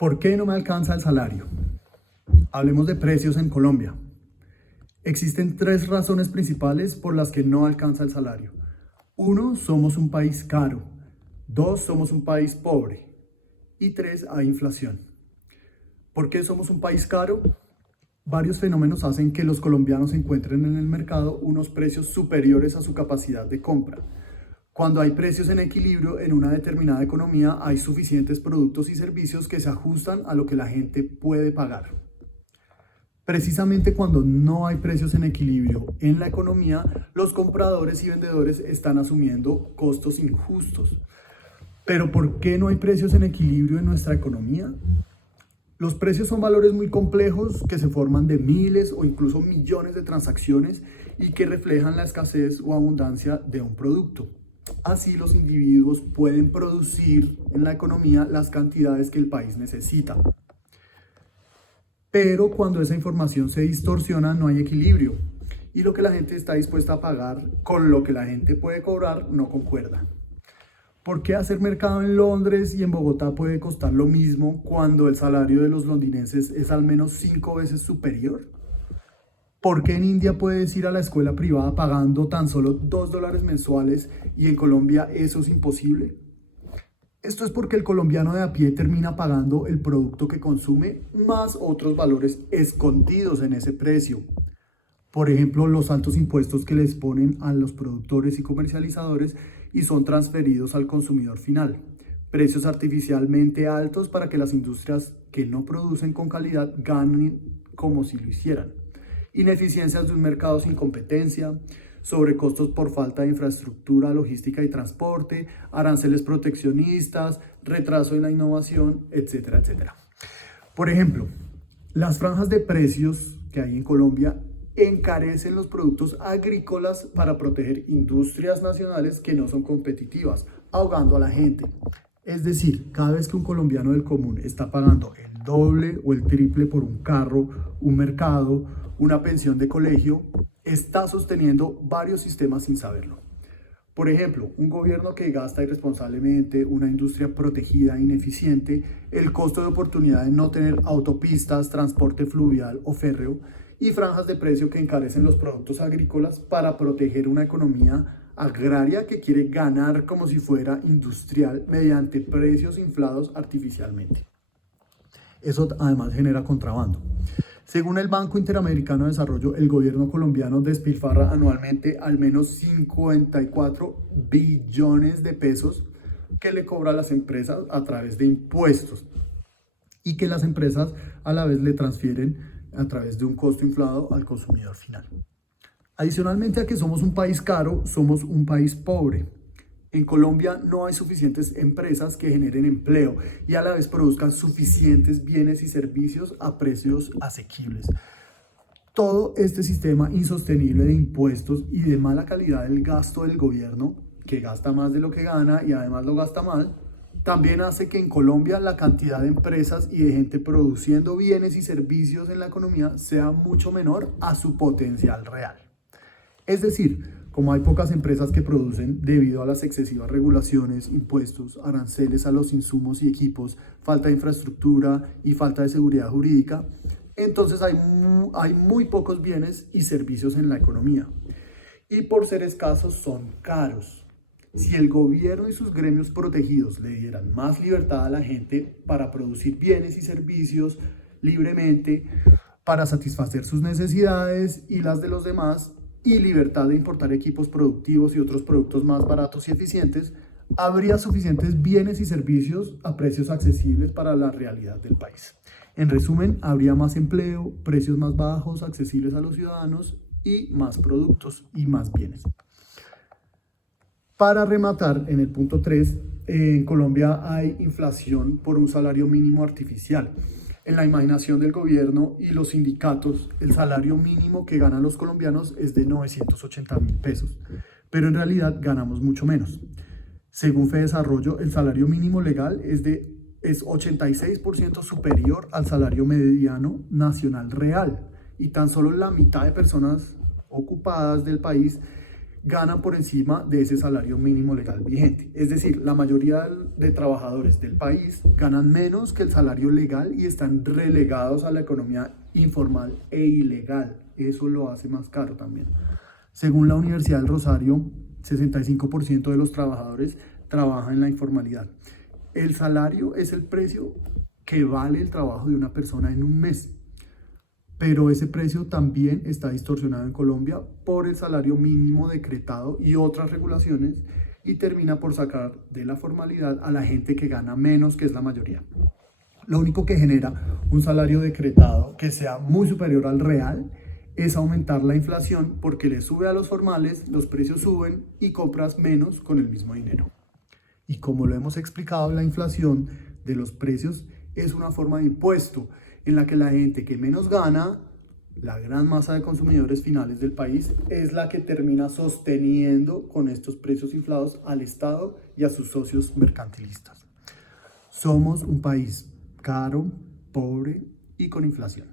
¿Por qué no me alcanza el salario? Hablemos de precios en Colombia. Existen tres razones principales por las que no alcanza el salario. Uno, somos un país caro. Dos, somos un país pobre. Y tres, hay inflación. ¿Por qué somos un país caro? Varios fenómenos hacen que los colombianos encuentren en el mercado unos precios superiores a su capacidad de compra. Cuando hay precios en equilibrio en una determinada economía, hay suficientes productos y servicios que se ajustan a lo que la gente puede pagar. Precisamente cuando no hay precios en equilibrio en la economía, los compradores y vendedores están asumiendo costos injustos. Pero ¿por qué no hay precios en equilibrio en nuestra economía? Los precios son valores muy complejos que se forman de miles o incluso millones de transacciones y que reflejan la escasez o abundancia de un producto. Así los individuos pueden producir en la economía las cantidades que el país necesita. Pero cuando esa información se distorsiona no hay equilibrio y lo que la gente está dispuesta a pagar con lo que la gente puede cobrar no concuerda. ¿Por qué hacer mercado en Londres y en Bogotá puede costar lo mismo cuando el salario de los londinenses es al menos 5 veces superior? ¿Por qué en India puedes ir a la escuela privada pagando tan solo $2 mensuales y en Colombia eso es imposible? Esto es porque el colombiano de a pie termina pagando el producto que consume más otros valores escondidos en ese precio. Por ejemplo, los altos impuestos que les ponen a los productores y comercializadores y son transferidos al consumidor final. Precios artificialmente altos para que las industrias que no producen con calidad ganen como si lo hicieran. Ineficiencias de un mercado sin competencia, sobrecostos por falta de infraestructura, logística y transporte, aranceles proteccionistas, retraso en la innovación, etcétera, etcétera. Por ejemplo, las franjas de precios que hay en Colombia encarecen los productos agrícolas para proteger industrias nacionales que no son competitivas, ahogando a la gente. Es decir, cada vez que un colombiano del común está pagando el doble o el triple por un carro, un mercado, una pensión de colegio, está sosteniendo varios sistemas sin saberlo. Por ejemplo, un gobierno que gasta irresponsablemente, una industria protegida e ineficiente, el costo de oportunidad de no tener autopistas, transporte fluvial o férreo y franjas de precio que encarecen los productos agrícolas para proteger una economía agraria que quiere ganar como si fuera industrial mediante precios inflados artificialmente. Eso además genera contrabando. Según el Banco Interamericano de Desarrollo, el gobierno colombiano despilfarra anualmente al menos 54 billones de pesos que le cobra a las empresas a través de impuestos y que las empresas a la vez le transfieren a través de un costo inflado al consumidor final. Adicionalmente a que somos un país caro, somos un país pobre. En Colombia no hay suficientes empresas que generen empleo y a la vez produzcan suficientes bienes y servicios a precios asequibles. Todo este sistema insostenible de impuestos y de mala calidad del gasto del gobierno, que gasta más de lo que gana y además lo gasta mal, también hace que en Colombia la cantidad de empresas y de gente produciendo bienes y servicios en la economía sea mucho menor a su potencial real. Es decir, como hay pocas empresas que producen debido a las excesivas regulaciones, impuestos, aranceles a los insumos y equipos, falta de infraestructura y falta de seguridad jurídica, entonces hay muy pocos bienes y servicios en la economía. Y por ser escasos son caros. Si el gobierno y sus gremios protegidos le dieran más libertad a la gente para producir bienes y servicios libremente, para satisfacer sus necesidades y las de los demás, y libertad de importar equipos productivos y otros productos más baratos y eficientes, habría suficientes bienes y servicios a precios accesibles para la realidad del país. En resumen, habría más empleo, precios más bajos, accesibles a los ciudadanos y más productos y más bienes. Para rematar, en el punto 3, en Colombia hay inflación por un salario mínimo artificial. En la imaginación del gobierno y los sindicatos, el salario mínimo que ganan los colombianos es de 980.000 pesos, pero en realidad ganamos mucho menos. Según Fedesarrollo, el salario mínimo legal es 86% superior al salario mediano nacional real y tan solo la mitad de personas ocupadas del país ganan por encima de ese salario mínimo legal vigente. Es decir, la mayoría de trabajadores del país ganan menos que el salario legal y están relegados a la economía informal e ilegal. Eso lo hace más caro también. Según la Universidad del Rosario, 65% de los trabajadores trabajan en la informalidad. El salario es el precio que vale el trabajo de una persona en un mes. Pero ese precio también está distorsionado en Colombia por el salario mínimo decretado y otras regulaciones y termina por sacar de la formalidad a la gente que gana menos, que es la mayoría. Lo único que genera un salario decretado que sea muy superior al real es aumentar la inflación porque le sube a los formales, los precios suben y compras menos con el mismo dinero. Y como lo hemos explicado, la inflación de los precios es una forma de impuesto en la que la gente que menos gana, la gran masa de consumidores finales del país, es la que termina sosteniendo con estos precios inflados al Estado y a sus socios mercantilistas. Somos un país caro, pobre y con inflación.